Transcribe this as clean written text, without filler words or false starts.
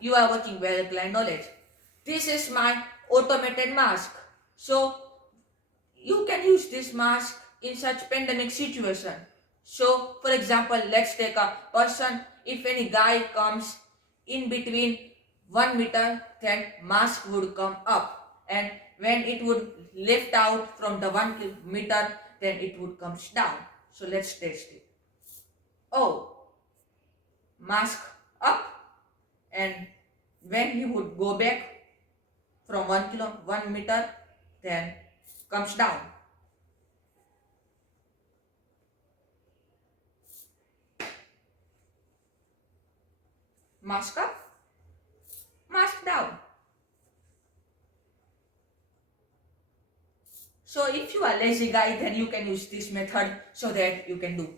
you are working well client knowledge. This is my automated mask. So you can use this mask in such pandemic situation. So for example, let's take a person. If any guy comes in between 1 meter, then mask would come up, and when it would lift out from the 1 meter, then it would comes down. So let's test it. Oh, mask up, and when he would go back from 1 meter, then comes down. Mask up, mask down. So if you are lazy guy, then you can use this method so that you can do